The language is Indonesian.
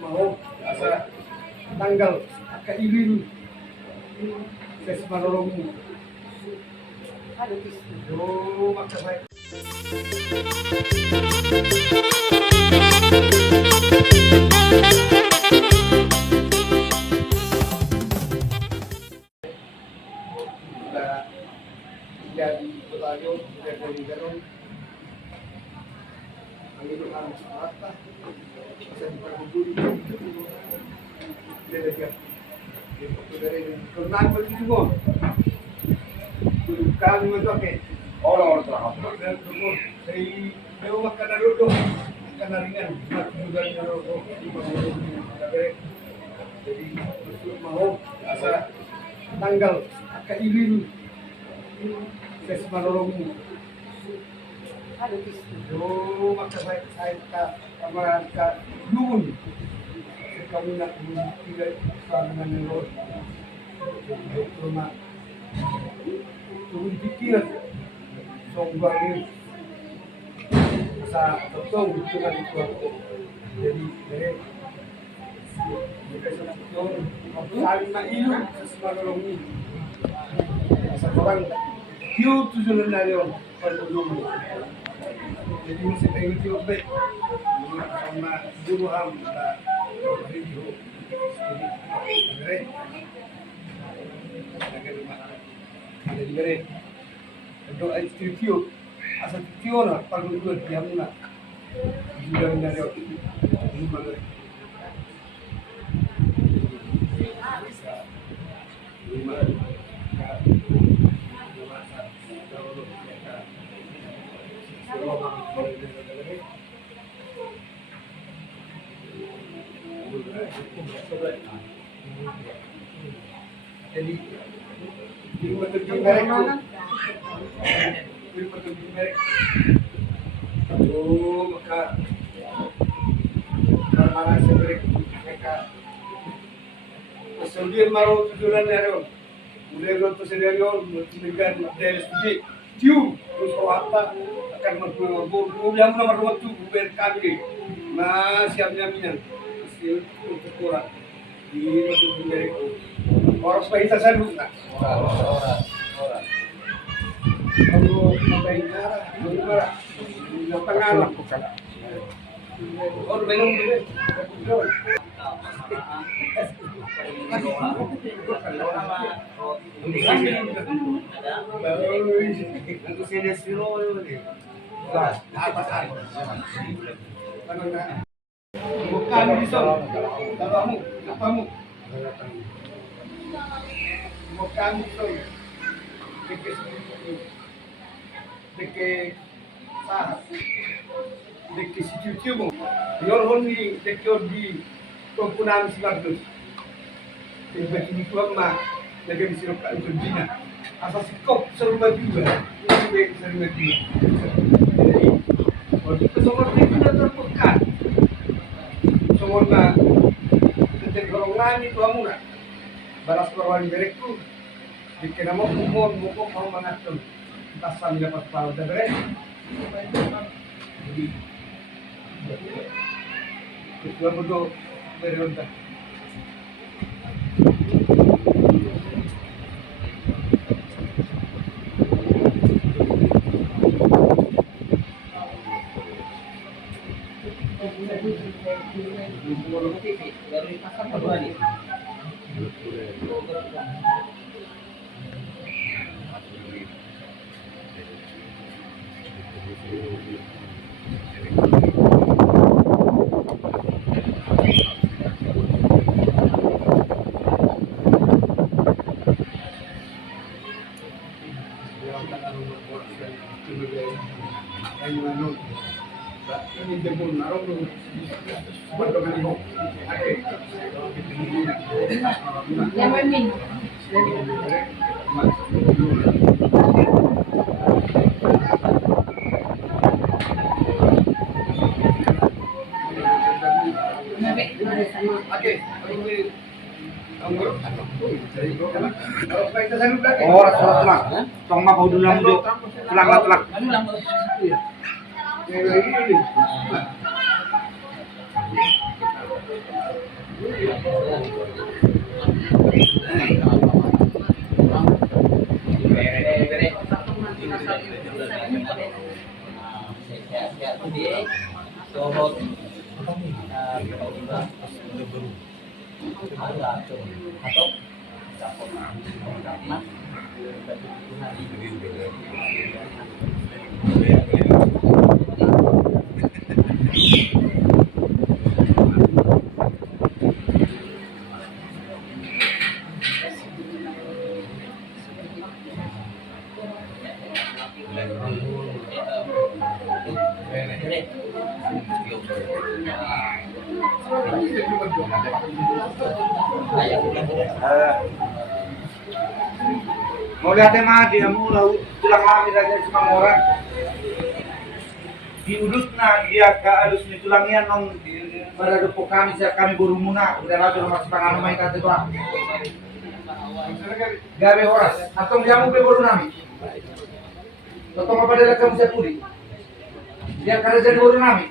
mau asa tanggal kailin ses marorong yo makasay jadi tayo dari ganon ang ito ang mata sa pagbubuti lelagyan ito dari kung nagpapit mo kami mo ito okay orang say may umak ka na luto ka na ringan matulugan na luto jadi mau asa tanggal kailin ses marorong yo makasay ka kamaran ka lumun kami na tigay sa mga nilod ito na turun pikiran sombangin sa totoo ito na ito ako jadi kasi sa totoo sabi na ilo sa marorong sa orang Q tujuan dari orang penduduk. Jadi mesti pengen Q baik. Sama dulu ham hari itu. Jadi jadi mere. Itu istri Q. Asal Q na penduduk diam na. Tujuan dari orang itu. Ini mana? Jadi di petunjuk merek di petunjuk merek maka karena sebenarnya mereka kemudian maru tujuan nero mulai roto sendirian dengan dari studi tiu terus apa akan berburu yang nomor dua tu berkali nah siapnya minyak hasil untuk kurang di petunjuk merek orang sepeda saya dulu nak orang kalau main arah dulu tengah lah orang minum dulu bukan bisa kamu bukan bisa deke sah deke situ mo yor honi deke di kompunan sibardo ini kuama lagi bisa pak itu dina asal sikop serba juga ini serba juga jadi waktu pesawat itu sudah terpekat semua jadi golongan itu amuna balas perwali direktur bikin nama umum mau mengatur tasan dapat tahu dari jadi itu betul berontak dari pasar kedua nih. Ini jempol narong bantuan ini. Yang main. Oh, salah. Tong mah kudu nang tulang. Mau lihat mah dia mau tulang kami dari semua orang diurus na dia ke alus ni tulangnya nong pada depo kami saya kami burumuna udah lagi rumah setengah main kata doang gawe horas atau jamu be boru nami atau apa dari kamu saya puri dia kada jadi boru nami